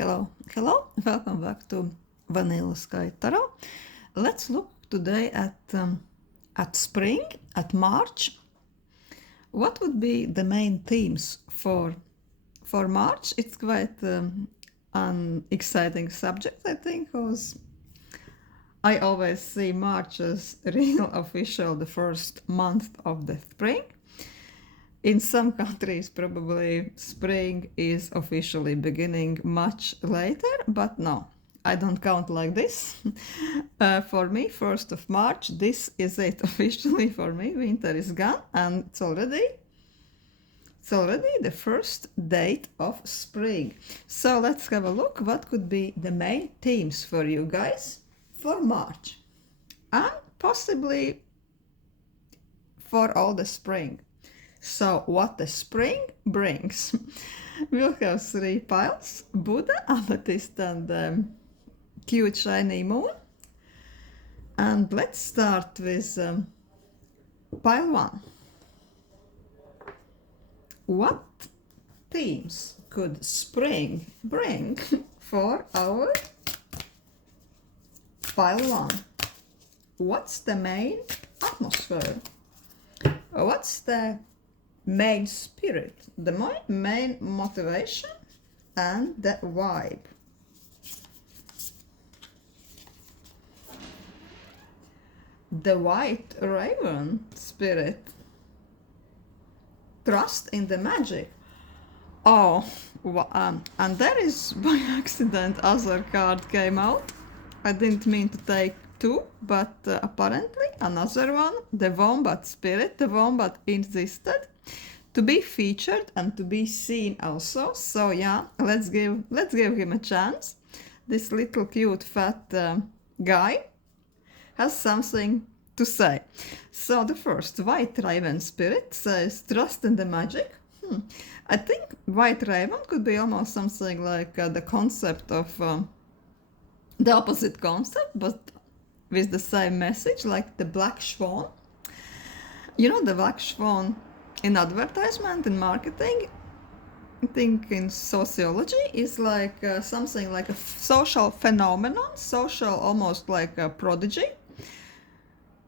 Hello, welcome back to Vanilla Sky Tarot. Let's look today at spring, at March. What would be the main themes for March? It's quite an exciting subject, I think, because I always see March as real official, the first month of the spring. In some countries, probably spring is officially beginning much later, but no, I don't count like this. For me, 1st of March, this is it officially for me. Winter is gone and it's already the first date of spring. So let's have a look what could be the main themes for you guys for March and possibly for all the spring. So what the spring brings. We'll have 3 piles: Buddha, Amethyst, and cute shiny moon. And let's start with pile 1. What themes could spring bring for our pile 1? What's the main atmosphere? What's the main spirit, the main motivation, and the vibe? The white raven spirit. Trust in the magic. Oh, and there is by accident other card came out. I didn't mean to take 2, but apparently another one, the wombat spirit. The wombat insisted to be featured and to be seen also. So yeah, let's give him a chance. This little cute fat guy has something to say. So the first, white raven spirit, says trust in the magic. I think white raven could be almost something like the concept of the opposite concept, but with the same message, like the black swan. You know, the black swan in advertisement, in marketing, I think in sociology, is like something like a social phenomenon, social, almost like a prodigy,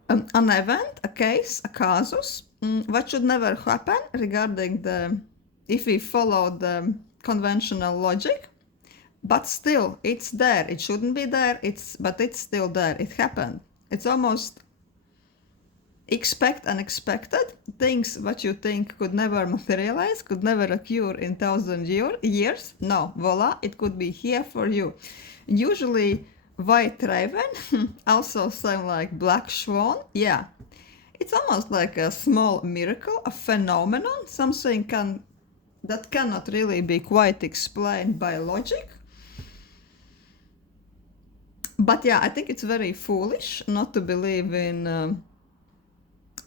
an event, a case, a casus, what should never happen regarding if we follow the conventional logic. But still, it's there. It shouldn't be there, but it's still there. It happened. It's almost expect unexpected things what you think could never materialize, could never occur in 1,000 years. No, voila, it could be here for you. Usually, white raven also sound like black swan. Yeah, it's almost like a small miracle, a phenomenon, something that cannot really be quite explained by logic. But yeah, I think it's very foolish not to believe in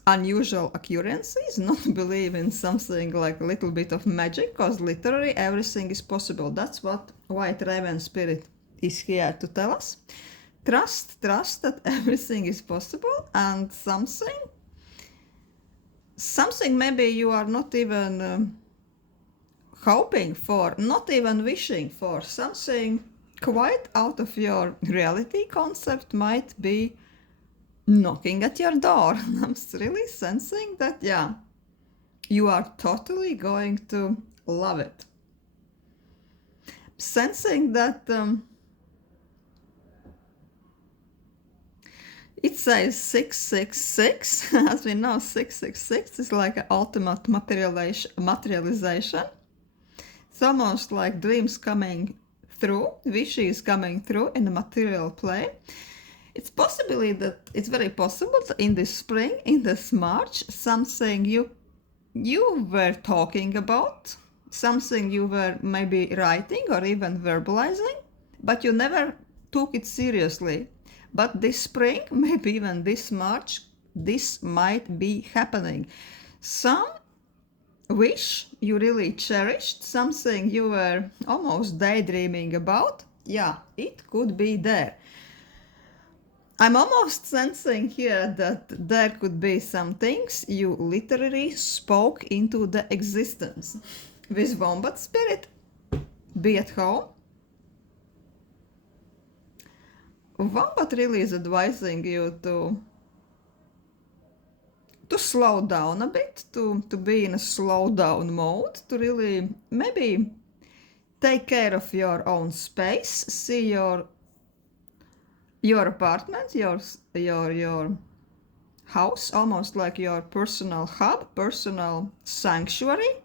unusual occurrences, not to believe in something like a little bit of magic, because literally everything is possible. That's what white raven spirit is here to tell us. Trust that everything is possible, and something maybe you are not even hoping for, not even wishing for, something quite out of your reality concept might be knocking at your door. I'm really sensing that, yeah, you are totally going to love it. Sensing that it says 666. As we know, 666 is like an ultimate materialization. It's almost like dreams coming through, wishes coming through in the material plane. It's very possible that in this spring, in this March, something you were talking about, something you were maybe writing or even verbalizing, but you never took it seriously. But this spring, maybe even this March, this might be happening. Some wish you really cherished, something you were almost daydreaming about, yeah, it could be there. I'm almost sensing here that there could be some things you literally spoke into the existence. With wombat spirit, be at home, Wombat really is advising you to slow down a bit, to be in a slow down mode, to really maybe take care of your own space, see your apartment, your house almost like your personal hub, personal sanctuary,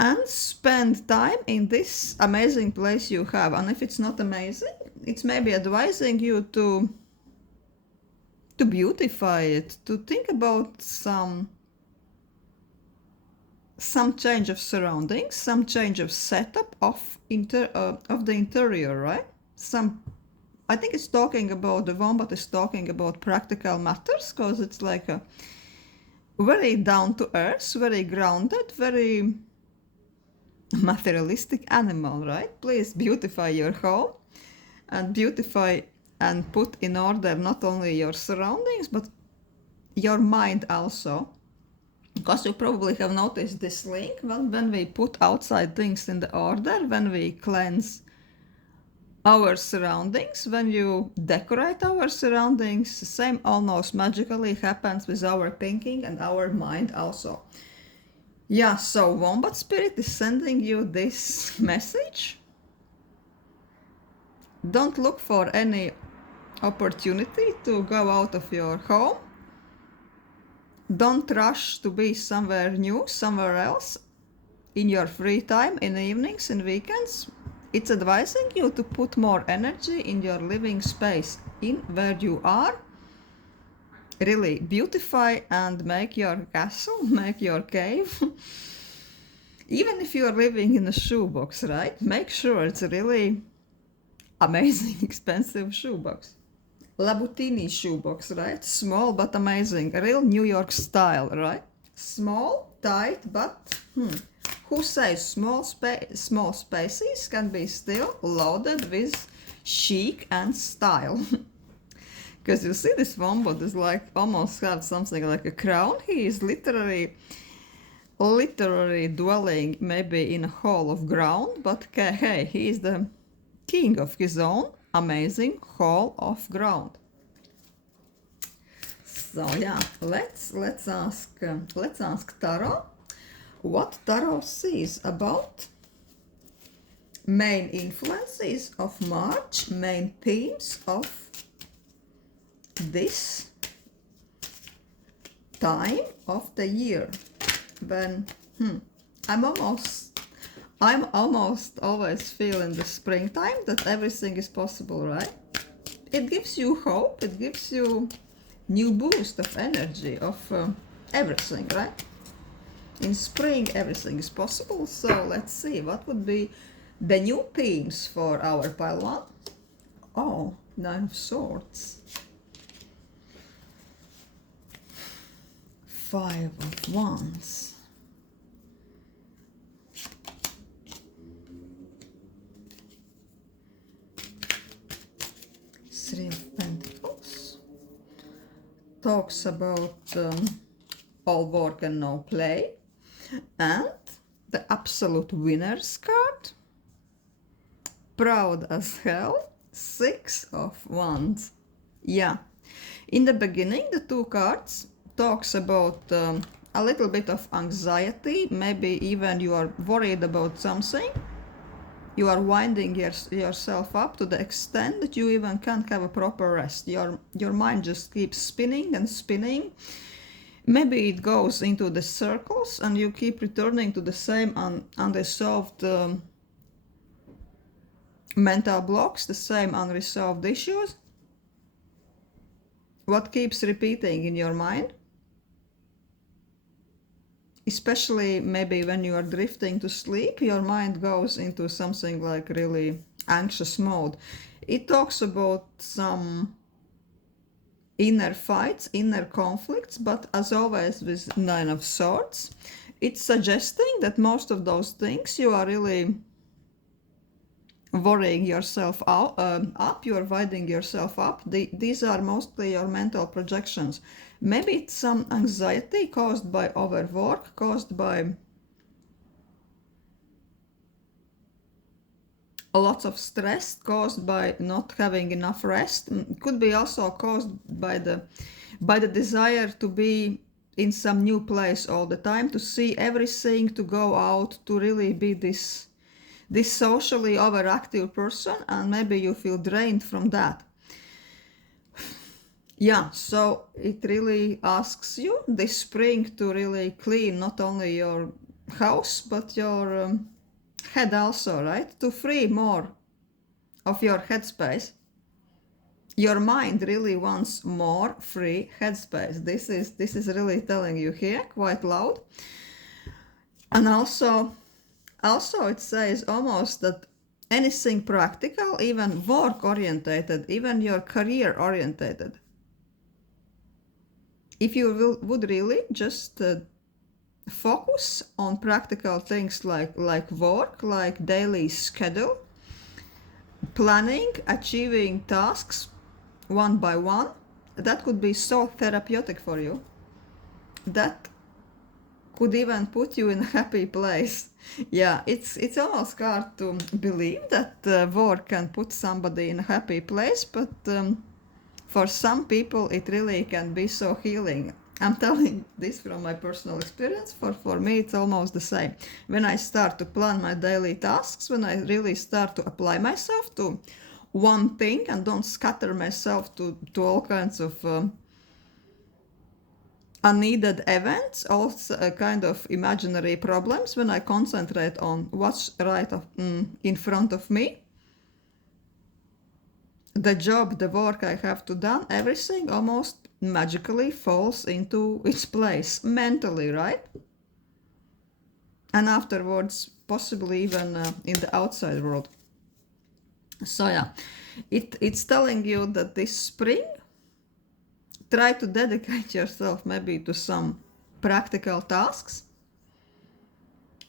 and spend time in this amazing place you have. And if it's not amazing, it's maybe advising you to beautify it, to think about some change of surroundings, some change of setup of the interior, right? I think it's talking about, the Wombat is talking about practical matters, because it's like a very down to earth, very grounded, very materialistic animal, right? Please beautify your home and beautify and put in order not only your surroundings but your mind also. Because you probably have noticed this link, when we put outside things in the order, when we cleanse our surroundings, when you decorate our surroundings, the same almost magically happens with our thinking and our mind also. Yeah, so Wombat Spirit is sending you this message. Don't look for any opportunity to go out of your home. Don't rush to be somewhere new, somewhere else, in your free time, in evenings and weekends. It's advising you to put more energy in your living space, in where you are. Really beautify and make your castle, make your cave. Even if you are living in a shoebox, right? Make sure it's a really amazing, expensive shoebox. Labutini shoebox, right? Small but amazing. A real New York style, right? Small, tight, but who says small spaces can be still loaded with chic and style? Because you see, this Wombat is like almost have something like a crown. He is literally dwelling maybe in a hall of ground, but hey, he is the king of his own amazing hall of ground. So yeah, let's ask Tarot what Tarot sees about main influences of March, main themes of this time of the year, when I'm almost always feel in the springtime that everything is possible, right? It gives you hope, it gives you new boost of energy, of everything, right? In spring everything is possible. So let's see what would be the new themes for our pile one. Oh, 9 of Swords, 5 of Wands, 3 of Pentacles, talks about all work and no play, and the absolute winners card, proud as hell, 6 of Wands. Yeah, in the beginning the two cards talks about a little bit of anxiety, maybe even you are worried about something. You are winding yourself up to the extent that you even can't have a proper rest. Your mind just keeps spinning and spinning. Maybe it goes into the circles and you keep returning to the same unresolved mental blocks, the same unresolved issues. What keeps repeating in your mind? Especially maybe when you are drifting to sleep, your mind goes into something like really anxious mode. It talks about some inner fights, inner conflicts, but as always with 9 of Swords, it's suggesting that most of those things you are really worrying yourself up, you are winding yourself up. These are mostly your mental projections. Maybe it's some anxiety caused by overwork, caused by lots of stress caused by not having enough rest. It could be also caused by the desire to be in some new place all the time, to see everything, to go out, to really be this socially overactive person, and maybe you feel drained from that. Yeah, so it really asks you this spring to really clean not only your house but your head also, right? To free more of your headspace. Your mind really wants more free headspace. This is really telling you here quite loud. And also it says almost that anything practical, even work orientated, even your career orientated, if you would really just focus on practical things like work, like daily schedule, planning, achieving tasks one by one, that could be so therapeutic for you. That could even put you in a happy place. Yeah, it's almost hard to believe that work can put somebody in a happy place, but for some people it really can be so healing. I'm telling this from my personal experience. For me it's almost the same. When I start to plan my daily tasks, when I really start to apply myself to one thing and don't scatter myself to all kinds of unneeded events, also kind of imaginary problems, when I concentrate on what's right in front of me, the job, the work I have to do, everything almost magically falls into its place mentally, right? And afterwards, possibly even in the outside world. So yeah, it's telling you that this spring, try to dedicate yourself maybe to some practical tasks.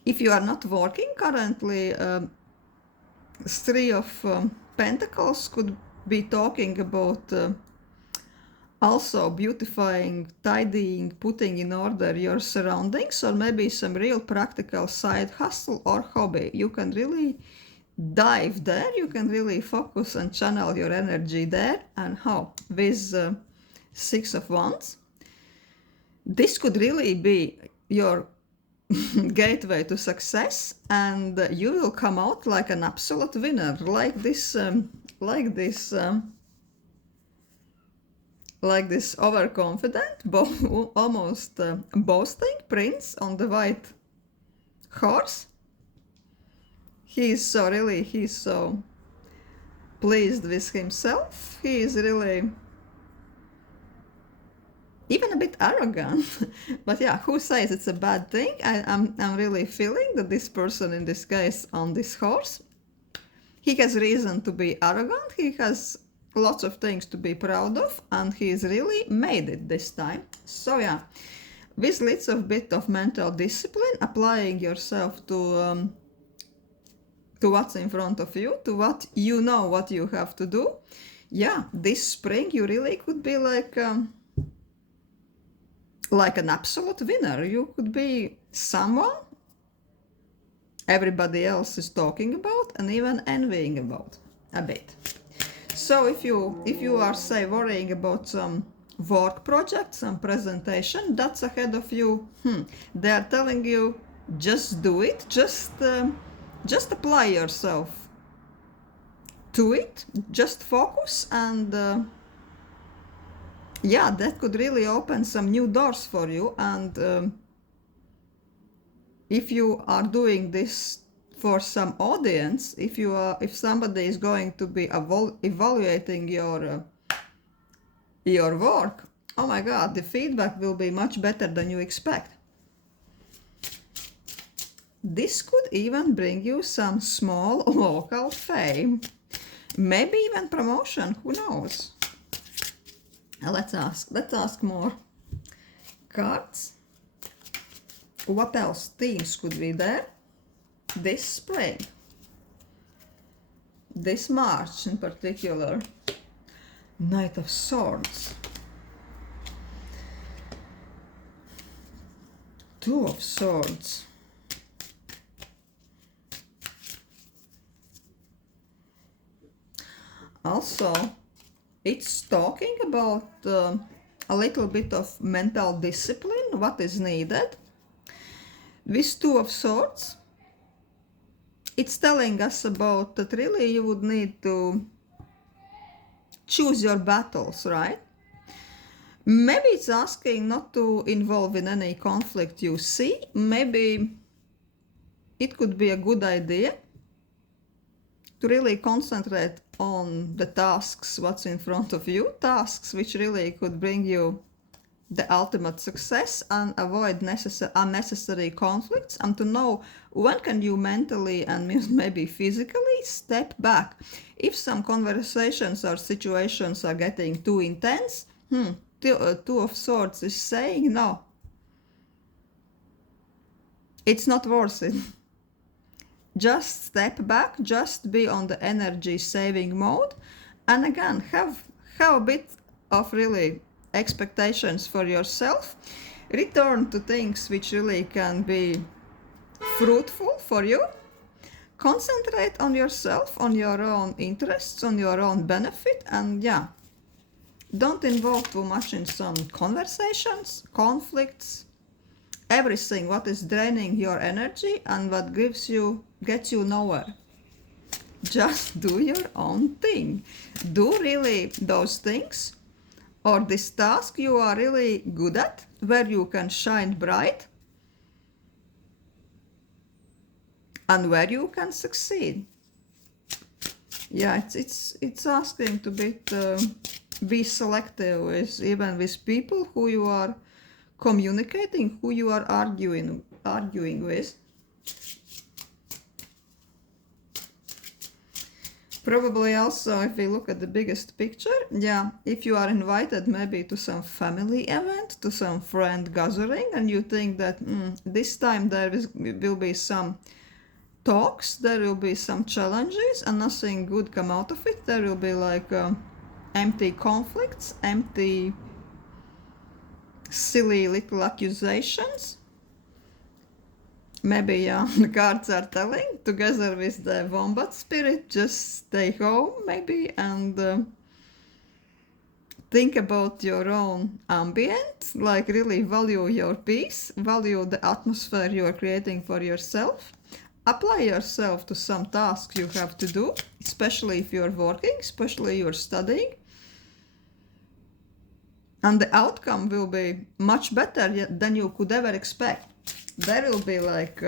If you are not working currently, Three of Pentacles could be talking about also beautifying, tidying, putting in order your surroundings, or maybe some real practical side hustle or hobby. You can really dive there, you can really focus and channel your energy there. And how? With Six of Wands. This could really be your gateway to success, and you will come out like an absolute winner, like this overconfident, almost boasting prince on the white horse. He's so pleased with himself. He is really even a bit arrogant. But yeah, who says it's a bad thing? I'm really feeling that this person, in this case on this horse, he has reason to be arrogant. He has lots of things to be proud of, and he's really made it this time. So yeah, with little bit of mental discipline, applying yourself to what's in front of you, to what you know what you have to do. Yeah, this spring you really could be like an absolute winner. You could be someone everybody else is talking about and even envying about a bit. So if you are, say, worrying about some work project, some presentation that's ahead of you, they are telling you, just do it, just apply yourself to it, just focus, and yeah, that could really open some new doors for you. And if you are doing this for some audience, if somebody is going to be evaluating your work, oh my god, the feedback will be much better than you expect. This could even bring you some small local fame, maybe even promotion, who knows. Let's ask more cards. What else themes could be there this spring, this March in particular? Knight of Swords, Two of Swords, Also, it's talking about a little bit of mental discipline, what is needed. With Two of Swords, it's telling us about that really you would need to choose your battles, right? Maybe it's asking not to involve in any conflict you see. Maybe it could be a good idea to really concentrate on the tasks what's in front of you, tasks which really could bring you the ultimate success and avoid unnecessary conflicts, and to know when can you mentally and maybe physically step back. If some conversations or situations are getting too intense, Two of Swords is saying no. It's not worth it. Just step back, just be on the energy saving mode, and again have a bit of really expectations for yourself. Return to things which really can be fruitful for you. Concentrate on yourself, on your own interests, on your own benefit, and yeah, don't involve too much in some conversations, conflicts, everything what is draining your energy and what gets you nowhere. Just do your own thing. Do really those things or this task you are really good at, where you can shine bright and where you can succeed. Yeah, it's asking to be selective with, even with people who you are communicating, who you are arguing with. Probably also, if we look at the biggest picture, yeah, if you are invited maybe to some family event, to some friend gathering, and you think that this time there will be some talks, there will be some challenges, and nothing good come out of it, there will be like empty conflicts, empty silly little accusations. Maybe the cards are telling, together with the Wombat spirit, just stay home maybe and think about your own ambient, like really value your peace, value the atmosphere you are creating for yourself. Apply yourself to some tasks you have to do, especially if you're working, especially you're studying. And the outcome will be much better than you could ever expect. There will be like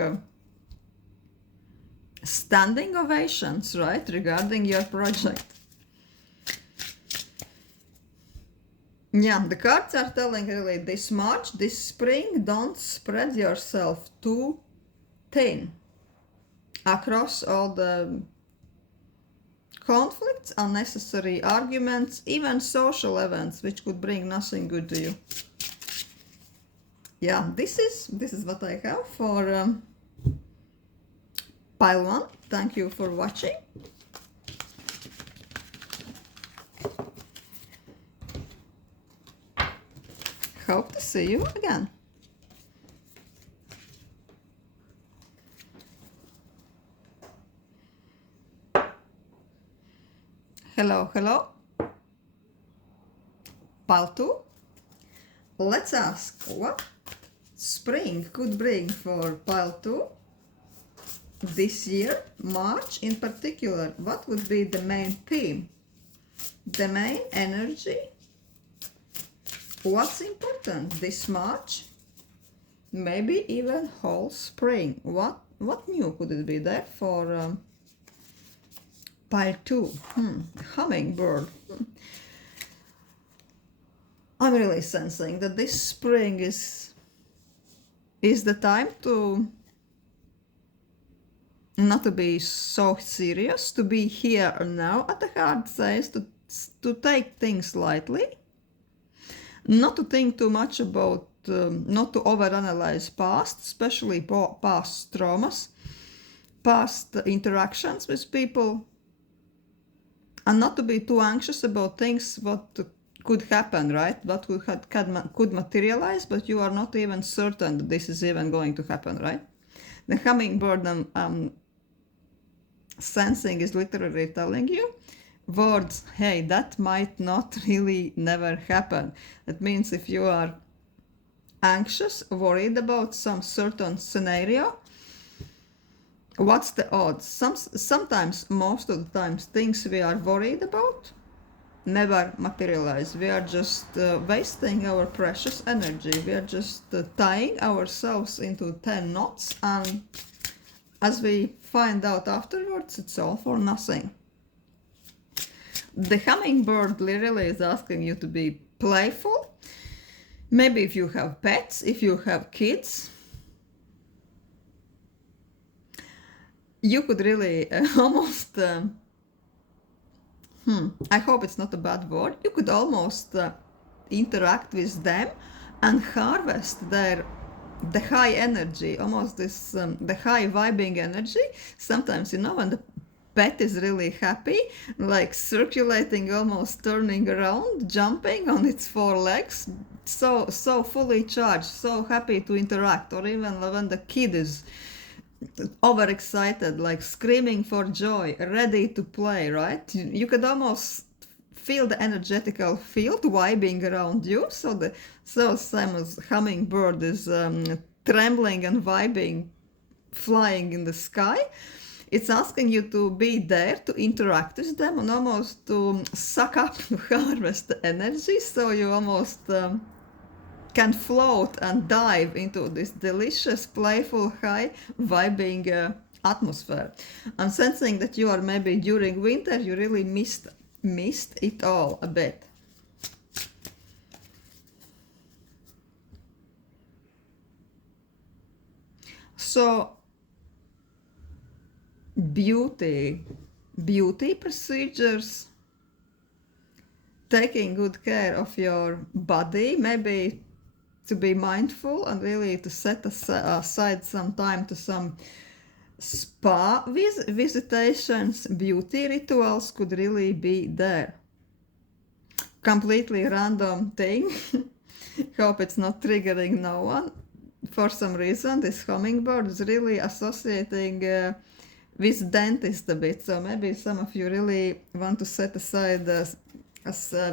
standing ovations, right, regarding your project. Yeah, the cards are telling really this March, this spring, don't spread yourself too thin across all the conflicts, unnecessary arguments, even social events which could bring nothing good to you. Yeah, this is what I have for pile 1. Thank you for watching. Hope to see you again. Hello, hello. Pile 2. Let's ask what spring could bring for pile 2 this year, March in particular. What would be the main theme, the main energy? What's important this March? Maybe even whole spring. What new could it be there for pile 2? Hummingbird. I'm really sensing that this spring is the time to not to be so serious, to be here and now, as the card says, to take things lightly, not to think too much about, not to overanalyze past, especially past traumas, past interactions with people, and not to be too anxious about things what could happen, right? What could materialize, but you are not even certain that this is even going to happen, right? The hummingbird sensing is literally telling you, words, hey, that might not really never happen. That means if you are anxious, worried about some certain scenario, what's the odds? Sometimes, most of the times, things we are worried about never materialize. We are just wasting our precious energy. We are just tying ourselves into 10 knots, and as we find out afterwards, it's all for nothing. The hummingbird literally is asking you to be playful. Maybe if you have pets, if you have kids, you could really almost I hope it's not a bad word. You could almost interact with them and harvest the high energy, almost this the high vibing energy. Sometimes, when the pet is really happy, like circulating, almost turning around, jumping on its four legs, so fully charged, so happy to interact, or even when the kid is overexcited, like screaming for joy, ready to play, right? You could almost feel the energetical field vibing around you. So same as hummingbird is trembling and vibing, flying in the sky. It's asking you to be there, to interact with them, and almost to suck up, to harvest the energy, so you almost can float and dive into this delicious, playful, high vibing atmosphere. I'm sensing that you are maybe during winter, you really missed it all a bit. So beauty procedures, taking good care of your body, maybe to be mindful and really to set aside some time to some spa visitations, beauty rituals could really be there. Completely random thing. Hope it's not triggering no one. For some reason, this hummingbird is really associating with dentist a bit. So maybe some of you really want to set aside a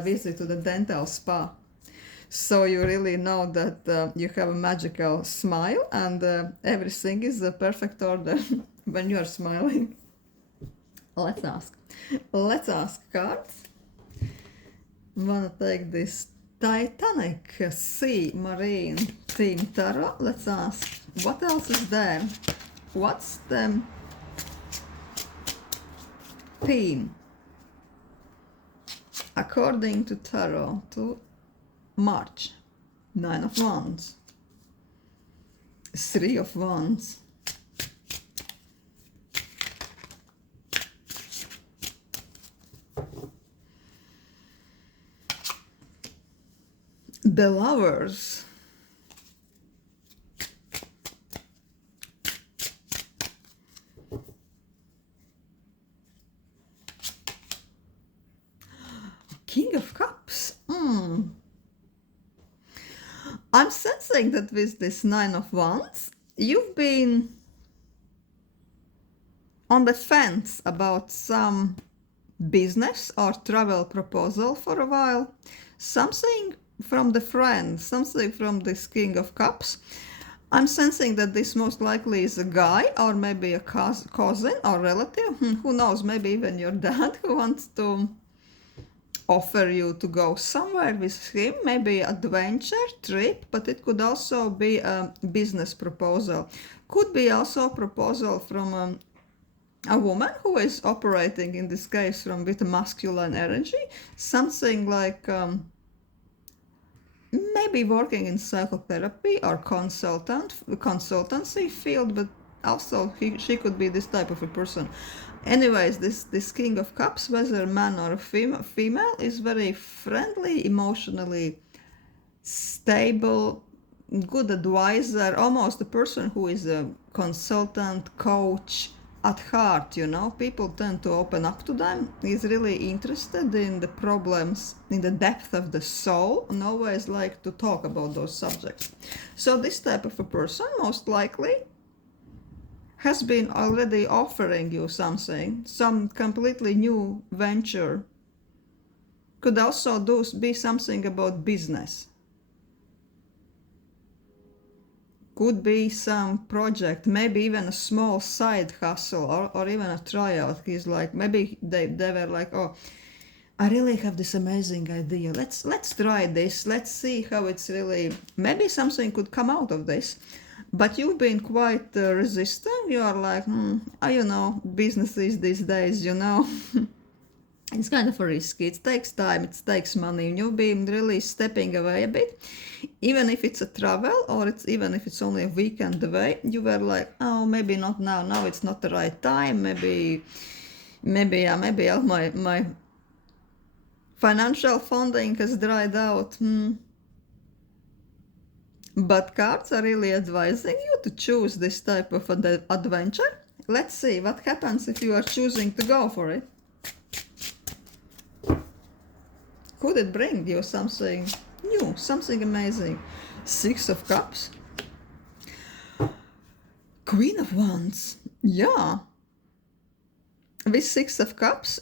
visit to the dental spa. So you really know that you have a magical smile, and everything is a perfect order when you are smiling. Let's ask cards. I'm gonna take this Titanic Sea Marine Theme Tarot. Let's ask, what else is there? What's the theme according to Tarot to March? 9 of Wands, 3 of Wands, the Lovers, King of Cups. I'm sensing that with this 9 of Wands, you've been on the fence about some business or travel proposal for a while. Something from the friend, something from this King of Cups. I'm sensing that this most likely is a guy, or maybe a cousin or relative. Who knows, maybe even your dad, who wants to offer you to go somewhere with him, maybe adventure trip, but it could also be a business proposal. Could be also a proposal from a woman who is operating, in this case, from with masculine energy, something like maybe working in psychotherapy or consultancy field, but also she could be this type of a person. Anyways, this King of Cups, whether man or female, is very friendly, emotionally stable, good advisor, almost a person who is a consultant, coach at heart. People tend to open up to them. He's really interested in the problems, in the depth of the soul, and always like to talk about those subjects. So this type of a person most likely has been already offering you something, some completely new venture. Could also be something about business. Could be some project, maybe even a small side hustle or even a tryout. He's like, maybe they were like, oh, I really have this amazing idea. Let's try this. Let's see how it's really. Maybe something could come out of this. But you've been quite resistant. You are like, businesses these days, it's kind of risky. It takes time, it takes money, and you've been really stepping away a bit. Even if it's a travel or even if it's only a weekend away, you were like, oh, maybe not now. Now it's not the right time. Maybe my financial funding has dried out. But cards are really advising you to choose this type of adventure. Let's see what happens if you are choosing to go for it. Could it bring you something new, something amazing? Six of Cups. Queen of Wands. Yeah. With Six of Cups,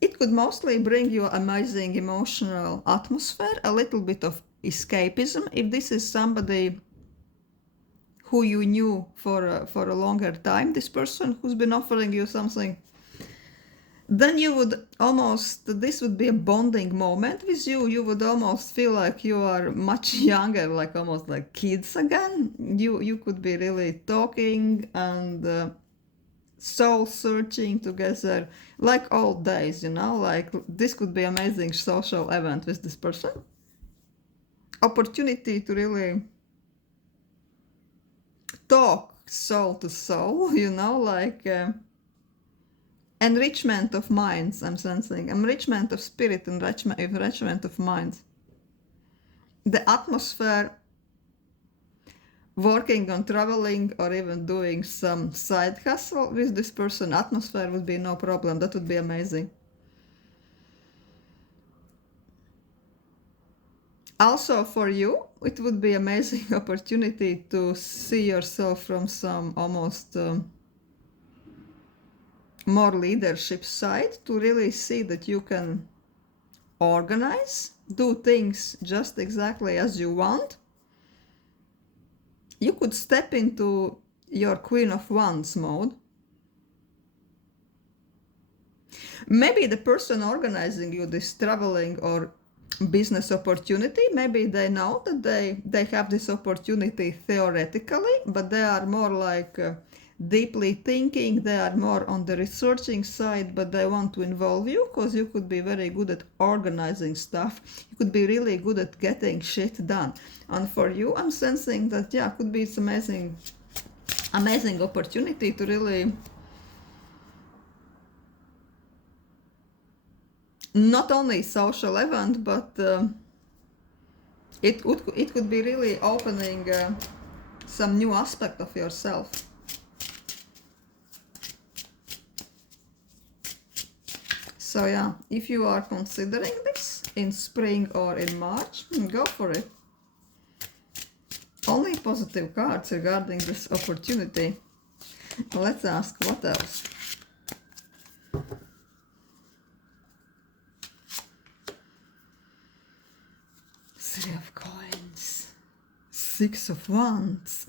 it could mostly bring you amazing emotional atmosphere, a little bit of escapism. If this is somebody who you knew for a longer time, this person who's been offering you something, then you would this would be a bonding moment with you. You would almost feel like you are much younger, like almost like kids again. You could be really talking and soul searching together like old days, like this could be amazing social event with this person. Opportunity to really talk soul to soul, like enrichment of minds. I'm sensing enrichment of spirit, enrichment of minds. The atmosphere, working on traveling or even doing some side hustle with this person, atmosphere would be no problem. That would be amazing. Also for you, it would be amazing opportunity to see yourself from some almost more leadership side, to really see that you can organize, do things just exactly as you want. You could step into your Queen of Wands mode. Maybe the person organizing you this traveling or business opportunity, maybe they know that they have this opportunity theoretically, but they are more like deeply thinking. They are more on the researching side, but they want to involve you because you could be very good at organizing stuff. You could be really good at getting shit done. And for you, I'm sensing that, could be some amazing opportunity to really not only social event, but it could be really opening some new aspect of yourself. So if you are considering this in spring or in March, go for it. Only positive cards regarding this opportunity. Let's ask what else. Three of Coins. Six of Wands.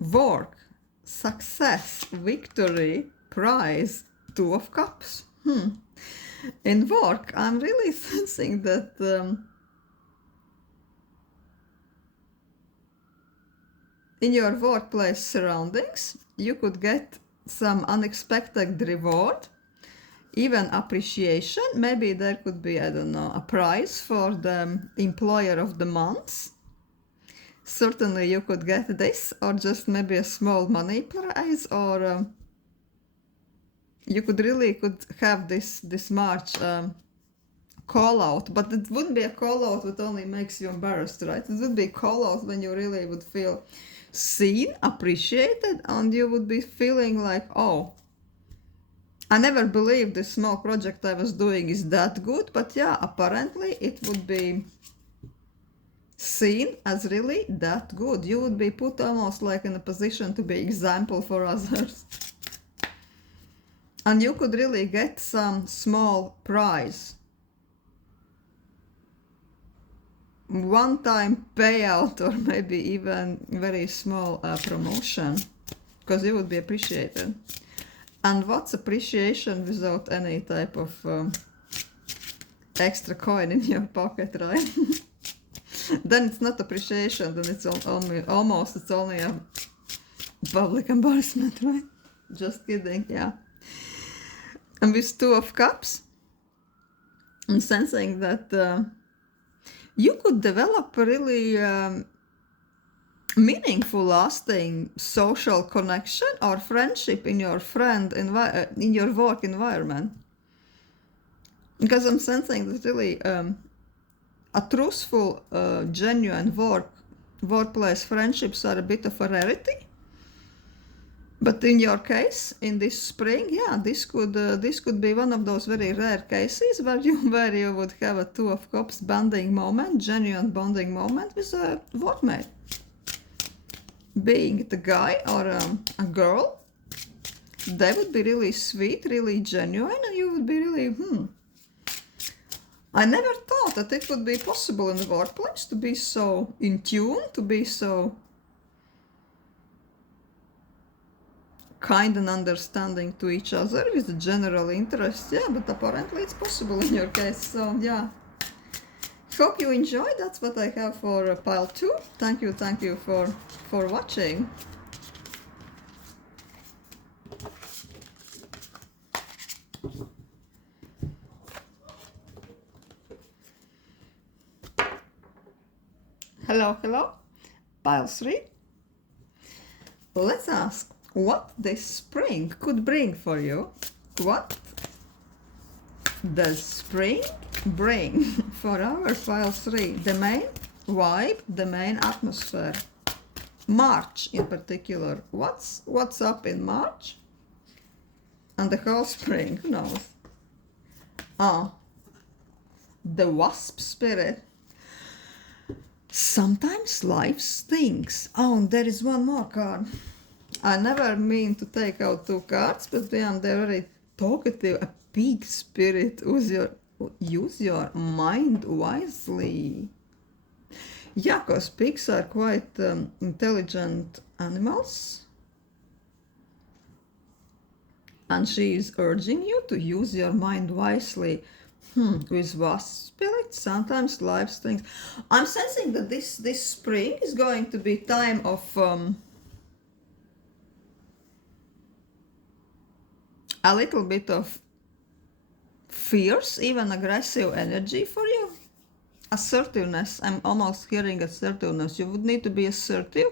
Work, success, victory, prize, Two of Cups. In work, I'm really sensing that in your workplace surroundings, you could get some unexpected reward, even appreciation. Maybe there could be, I don't know, a prize for the employer of the month. Certainly you could get this, or just maybe a small money prize, or you could have this March call out, but it wouldn't be a call out that only makes you embarrassed, right? It would be a call out when you really would feel seen, appreciated, and you would be feeling like, oh, I never believed this small project I was doing is that good, but apparently it would be seen as really that good. You would be put almost like in a position to be example for others. And you could really get some small prize. One-time payout or maybe even very small promotion, because you would be appreciated. And what's appreciation without any type of extra coin in your pocket, right? Then it's not appreciation, then it's only a public embarrassment, right? Just kidding, yeah. And with Two of Cups, I'm sensing that you could develop a really meaningful, lasting social connection or friendship in your in your work environment. Because I'm sensing that really a truthful, genuine workplace friendships are a bit of a rarity. But in your case, in this spring, yeah, this could be one of those very rare cases where you would have a Two of Cups bonding moment, genuine bonding moment with a workmate. Being it a guy or a girl, they would be really sweet, really genuine, and you would be really, I never thought that it would be possible in the workplace to be so in tune, to be so kind and understanding to each other with a general interest. Yeah, but apparently it's possible in your case. So yeah, hope you enjoyed. That's what I have for pile 2. Thank you for watching. Hello, pile 3. Let's ask what this spring could bring for you. What does spring bring for our pile 3? The main vibe, the main atmosphere. March in particular. What's up in March? And the whole spring, who knows? The wasp spirit. Sometimes life stinks. Oh, and there is one more card. I never mean to take out 2 cards, but they're very talkative. A pig spirit. Use your mind wisely. Yeah, because pigs are quite intelligent animals. And she is urging you to use your mind wisely. With wasp spirit, sometimes life stinks. I'm sensing that this spring is going to be time of a little bit of fierce, even aggressive energy for you. Assertiveness. I'm almost hearing assertiveness. You would need to be assertive.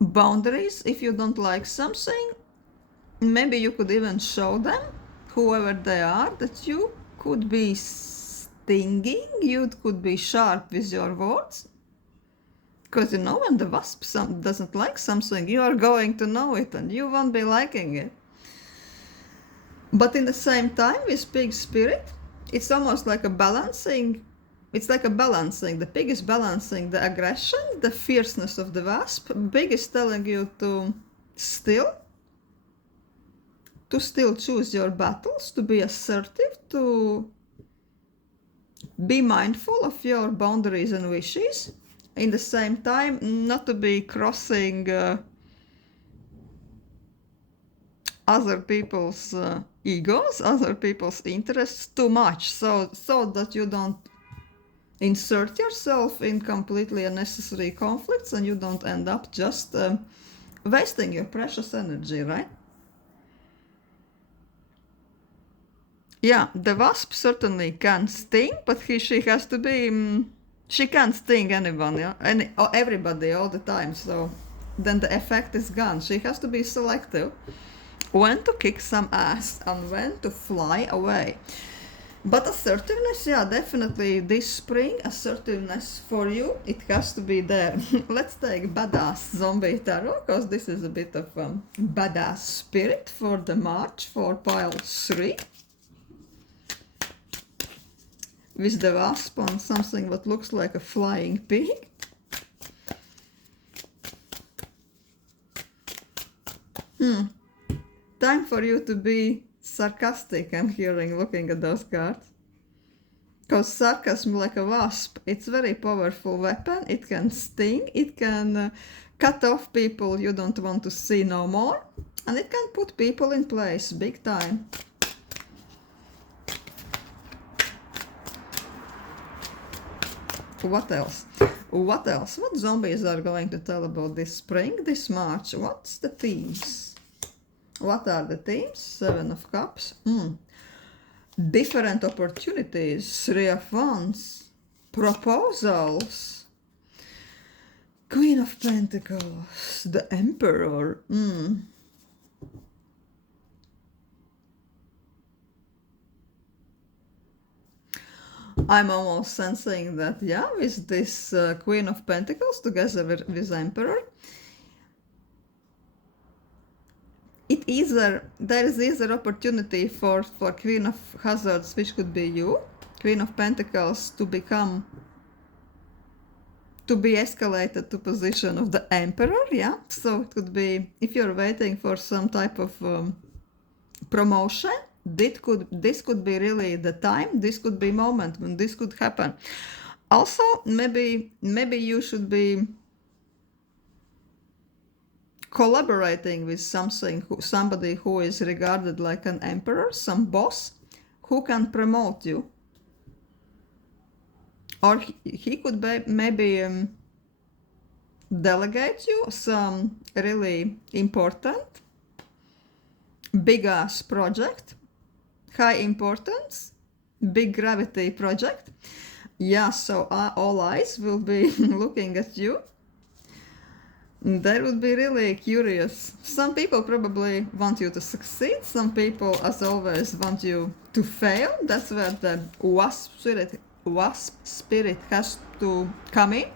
Boundaries. If you don't like something, maybe you could even show them, whoever they are, that you could be stinging. You could be sharp with your words. Because when the wasp doesn't like something, you are going to know it and you won't be liking it. But in the same time, with pig spirit, it's almost like a balancing. It's like a balancing. The pig is balancing the aggression, the fierceness of the wasp. Pig is telling you to still choose your battles, to be assertive, to be mindful of your boundaries and wishes. In the same time, not to be crossing other people's egos, other people's interests too much, so that you don't insert yourself in completely unnecessary conflicts and you don't end up just wasting your precious energy, right? Yeah, the wasp certainly can sting, but she has to be. She can't sting anyone, yeah, everybody all the time. So then the effect is gone. She has to be selective when to kick some ass and when to fly away. But assertiveness, yeah, definitely this spring, assertiveness for you, it has to be there. Let's take Badass Zombie Tarot, because this is a bit of badass spirit for the March for pile 3. with the wasp on something what looks like a flying pig. Time for you to be sarcastic, I'm hearing, looking at those cards. Because sarcasm, like a wasp, it's a very powerful weapon. It can sting, it can cut off people you don't want to see no more, and it can put people in place big time. What else? What else? What zombies are going to tell about this spring, this March? What's the themes? What are the themes? 7 of Cups. Different opportunities. 3 of Wands. Proposals. Queen of Pentacles. The Emperor. I'm almost sensing that, yeah, with this Queen of Pentacles together with Emperor, there is either opportunity for Queen of Hazards, which could be you, Queen of Pentacles, to be escalated to position of the Emperor, yeah. So it could be, if you're waiting for some type of promotion, this could be really the time. This could be moment when this could happen. Also, maybe you should be collaborating with somebody who is regarded like an emperor, some boss who can promote you, or he could maybe delegate you some really important big ass project, high importance, big gravity project. Yeah, so all eyes will be looking at you. That would be really curious. Some people probably want you to succeed. Some people, as always, want you to fail. That's where the wasp spirit has to come in,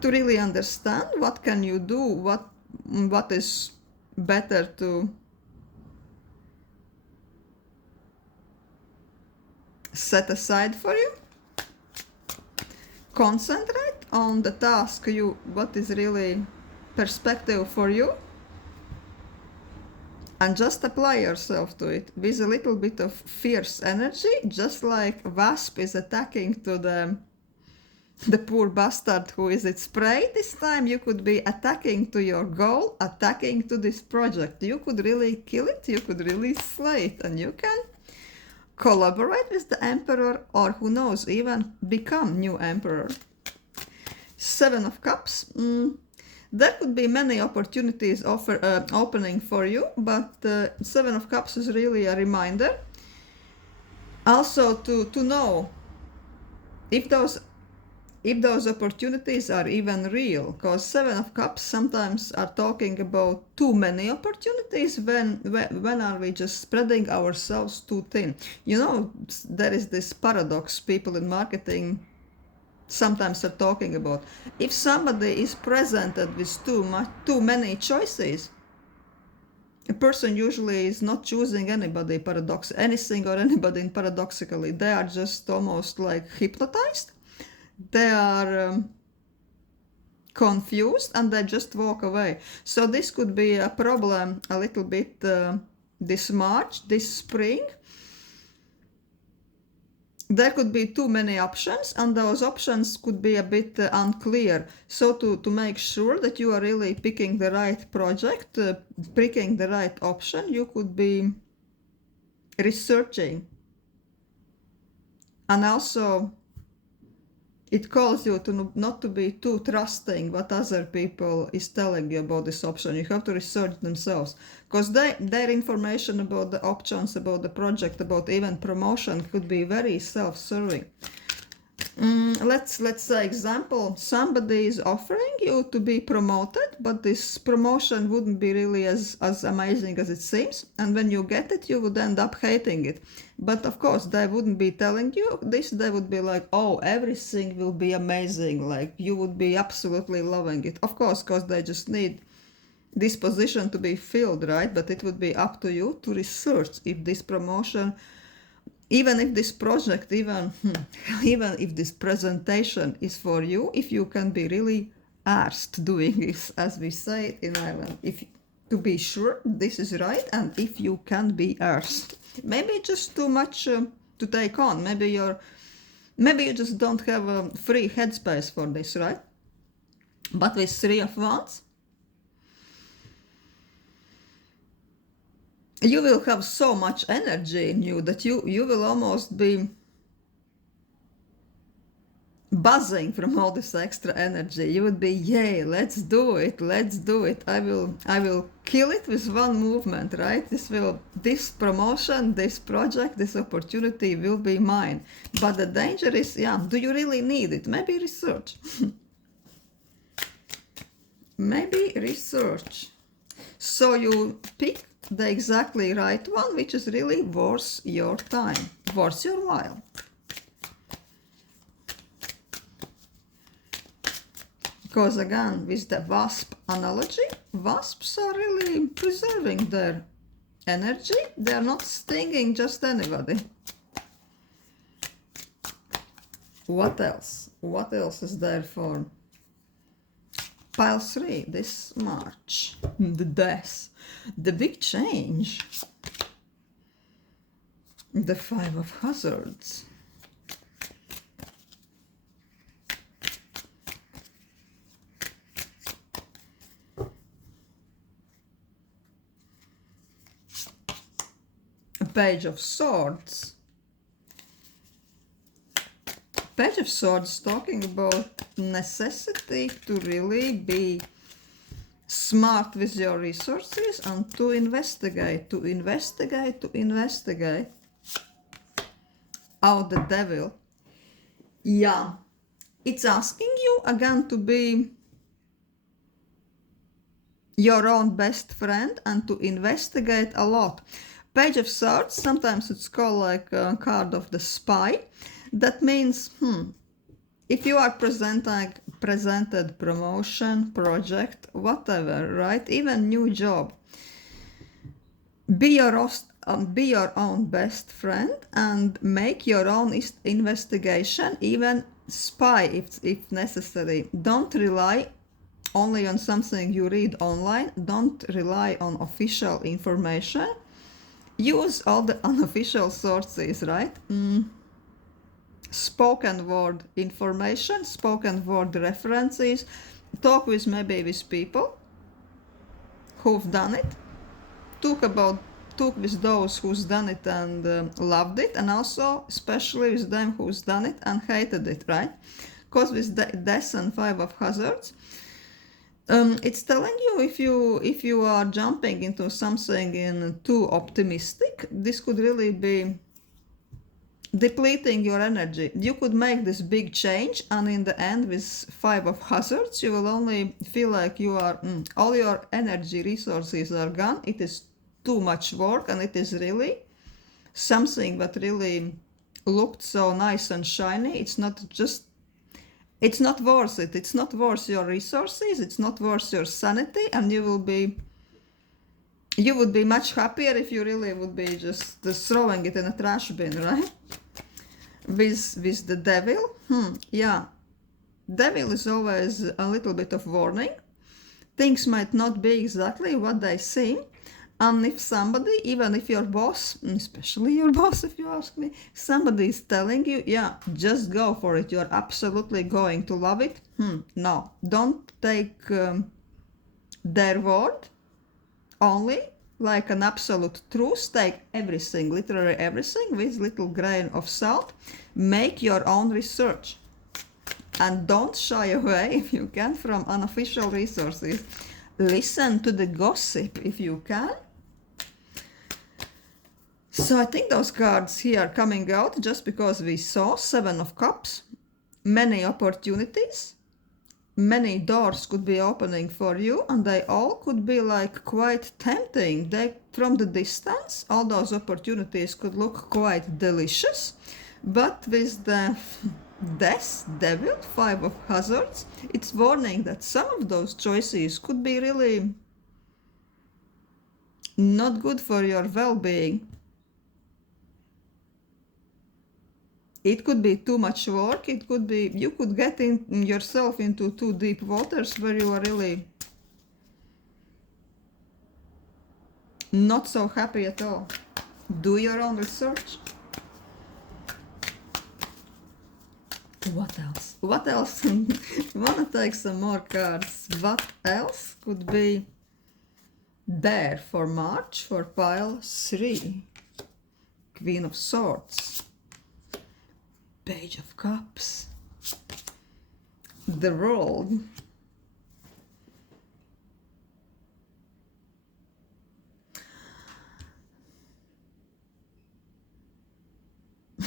to really understand what can you do, what is better to set aside for you. Concentrate on the task, what is really perspective for you, and just apply yourself to it with a little bit of fierce energy, just like wasp is attacking to the poor bastard who is its prey. This time you could be attacking to your goal, attacking to this project. You could really kill it, you could really slay it, and you can collaborate with the Emperor, or who knows, even become new Emperor. 7 of Cups. There could be many opportunities opening for you, but 7 of Cups is really a reminder also to know if those opportunities are even real, because 7 of Cups sometimes are talking about too many opportunities. When are we just spreading ourselves too thin? You know, there is this paradox people in marketing sometimes are talking about. If somebody is presented with too many choices, a person usually is not choosing anything or anybody paradoxically. They are just almost like hypnotized. They are confused and they just walk away. So this could be a problem a little bit this March, this spring. There could be too many options, and those options could be a bit unclear. So to make sure that you are really picking the right project, picking the right option, you could be researching. And also, it calls you to not to be too trusting what other people is telling you about this option. You have to research themselves, because their information about the options, about the project, about even promotion could be very self-serving. Let's say example, somebody is offering you to be promoted, but this promotion wouldn't be really as amazing as it seems, and when you get it you would end up hating it. But of course they wouldn't be telling you this. They would be like, oh, everything will be amazing, like you would be absolutely loving it. Of course, because they just need this position to be filled, right? But it would be up to you to research if this promotion even if this project, even if this presentation is for you, if you can be really arsed doing this, as we say it in Ireland, if to be sure this is right, and if you can be arsed, maybe just too much to take on. Maybe you just don't have a free headspace for this, right? But with Three of Wands, you will have so much energy in you that you will almost be buzzing from all this extra energy. You would be, yay, let's do it, I will kill it with one movement, right? This promotion, this project, this opportunity will be mine. But the danger is, do you really need it? Maybe research. Maybe research. So you pick the exactly right one, which is really worth your time, worth your while. Because again, with the wasp analogy, wasps are really preserving their energy. They are not stinging just anybody. What else? What else is there for pile 3 this March? The death, the big change, the 5 of hazards. Page of Swords. Page of Swords talking about necessity to really be smart with your resources and to investigate. Oh, the devil. Yeah, it's asking you again to be your own best friend and to investigate a lot. Page of Swords, sometimes it's called like a card of the spy. That means, if you are presented promotion, project, whatever, right? Even new job. Be your own best friend and make your own investigation, even spy if necessary. Don't rely only on something you read online. Don't rely on official information. Use all the unofficial sources, right? Spoken word information, spoken word references. Talk with people who've done it. Talk with those who's done it and loved it, and also especially with them who's done it and hated it, right? Because with the Death and 5 of Hazards, it's telling you if you are jumping into something in too optimistic, this could really be depleting your energy. You could make this big change, and in the end, with 5 of Hazards, you will only feel like you are all your energy resources are gone. It is too much work, and it is really something that really looked so nice and shiny. It's not worth it. It's not worth your resources. It's not worth your sanity, and you would be much happier if you really would be just throwing it in a trash bin, right? With the devil, devil is always a little bit of warning. Things might not be exactly what they seem. And if somebody, even if your boss, especially your boss if you ask me, somebody is telling you, just go for it, you're absolutely going to love it, no, don't take their word only like an absolute truth. Take everything, literally everything, with little grain of salt. Make your own research. And don't shy away, if you can, from unofficial resources. Listen to the gossip if you can. So I think those cards here are coming out just because we saw 7 of Cups, many opportunities, many doors could be opening for you, and they all could be like quite tempting. From the distance, all those opportunities could look quite delicious, but with the Death, Devil, 5 of Hazards, it's warning that some of those choices could be really not good for your well-being. It could be too much work. It could be you could get in yourself into too deep waters where you are really not so happy at all. Do your own research. What else? What else? Wanna take some more cards? What else could be there for March for pile 3? Queen of Swords. Page of Cups. The World.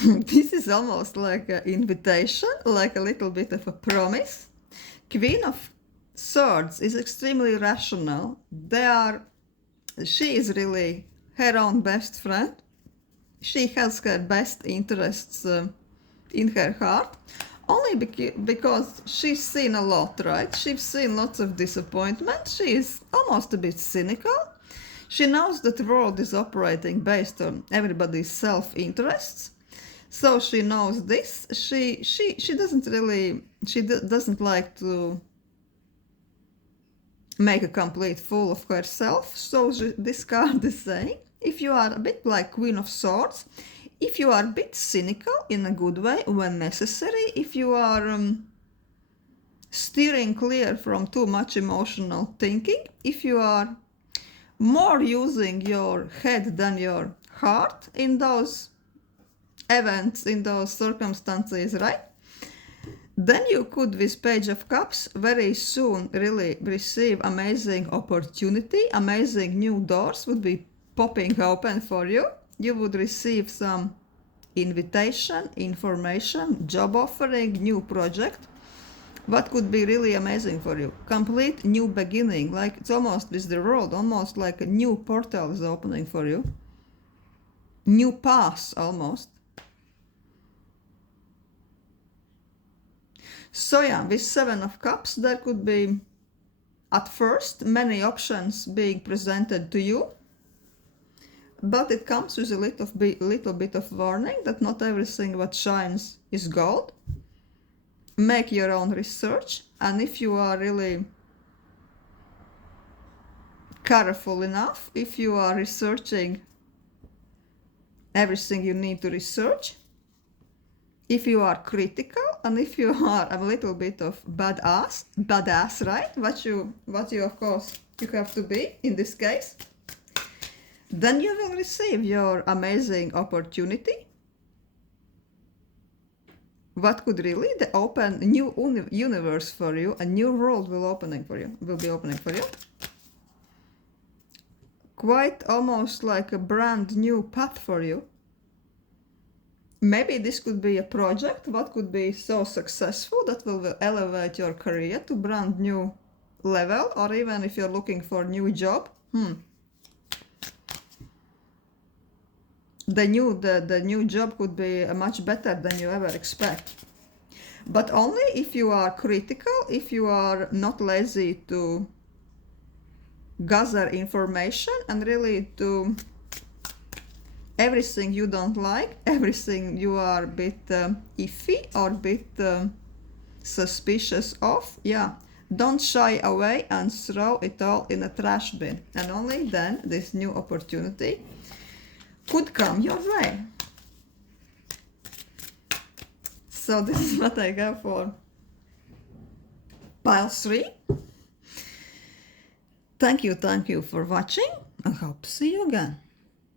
This is almost like an invitation, like a little bit of a promise. Queen of Swords is extremely rational. She is really her own best friend. She has her best interests in her heart, only because she's seen a lot, right? She's seen lots of disappointment. She is almost a bit cynical. She knows that the world is operating based on everybody's self-interests. So she knows this. She doesn't like to make a complete fool of herself. So this card is saying, if you are a bit like Queen of Swords, if you are a bit cynical in a good way when necessary, if you are steering clear from too much emotional thinking, if you are more using your head than your heart in those events, in those circumstances, right? Then you could, with Page of Cups, very soon really receive amazing opportunity. Amazing new doors would be popping open for you. You would receive some invitation, information, job offering, new project. What could be really amazing for you? Complete new beginning, like it's almost with the world, almost like a new portal is opening for you. New path, almost. So yeah, with Seven of Cups, there could be, at first, many options being presented to you. But it comes with a little bit of warning that not everything what shines is gold. Make your own research, and if you are really careful enough, if you are researching everything you need to research, if you are critical, and if you are a little bit of badass, right? What you of course you have to be in this case, then you will receive your amazing opportunity. What could really open a new universe for you, a new world will be opening for you. Quite almost like a brand new path for you. Maybe this could be a project what could be so successful that will elevate your career to brand new level, or even if you're looking for a new job, the new job could be much better than you ever expect. But only if you are critical, if you are not lazy to gather information and really to everything you don't like, everything you are a bit iffy or a bit suspicious of, yeah, don't shy away and throw it all in a trash bin. And only then this new opportunity could come your way. So this is what I go for pile 3. Thank you for watching, and hope to see you again.